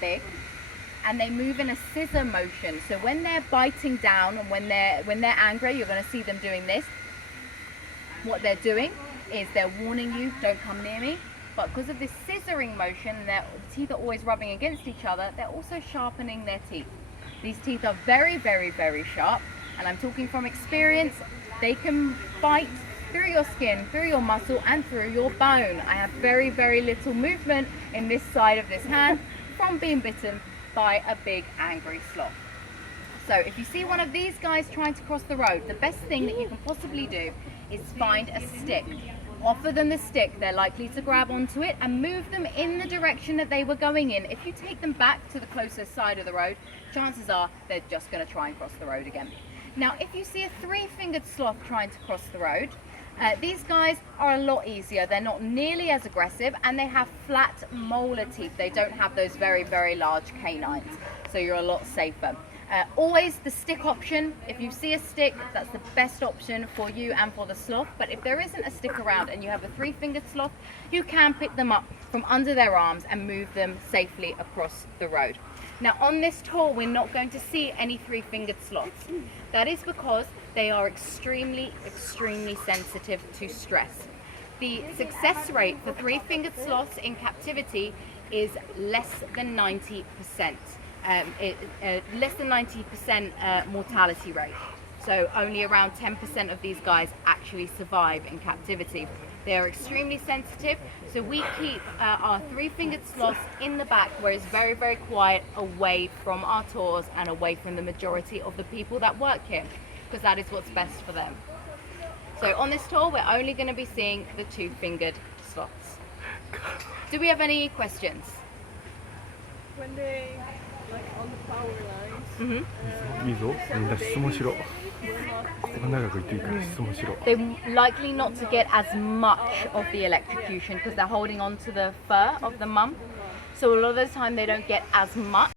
big, and they move in a scissor motion. So when they're biting down and when they're angry, you're going to see them doing this. What they're doing is they're warning you, don't come near me. But because of this scissoring motion, the teeth are always rubbing against each other, they're also sharpening their teeth. These teeth are very, very, very sharp, and I'm talking from experience. They can bite through your skin, through your muscle, and through your bone. I have very, very little movement in this side of this hand from being bitten by a big angry sloth. So if you see one of these guys trying to cross the road, the best thing that you can possibly do is find a stick. Offer them the stick, they're likely to grab onto it and move them in the direction that they were going in. If you take them back to the closest side of the road, chances are they're just going to try and cross the road again. Now, if you see a three-fingered sloth trying to cross the road, these guys are a lot easier. They're not nearly as aggressive, and they have flat molar teeth. They don't have those very, very large canines, so you're a lot safer. Always the stick option. If you see a stick, that's the best option for you and for the sloth. But if there isn't a stick around and you have a three-fingered sloth, you can pick them up from under their arms and move them safely across the road. Now, on this tour, we're not going to see any three-fingered sloths. That is because they are extremely, extremely sensitive to stress. The success rate for three-fingered sloths in captivity is less than 90%. Less than 90% mortality rate. So only around 10% of these guys actually survive in captivity. They are extremely sensitive, so we keep our three-fingered sloths in the back where it's very, very quiet, away from our tours and away from the majority of the people that work here, because that is what's best for them. So on this tour, we're only going to be seeing the two-fingered sloths. Do we have any questions? When they like on the power lines, いいぞ、みんな質問しろ。長く言っていいから質問しろ。 They're likely not to get as much of the electrocution because they're holding on to the fur of the mum. So a lot of the time they don't get as much.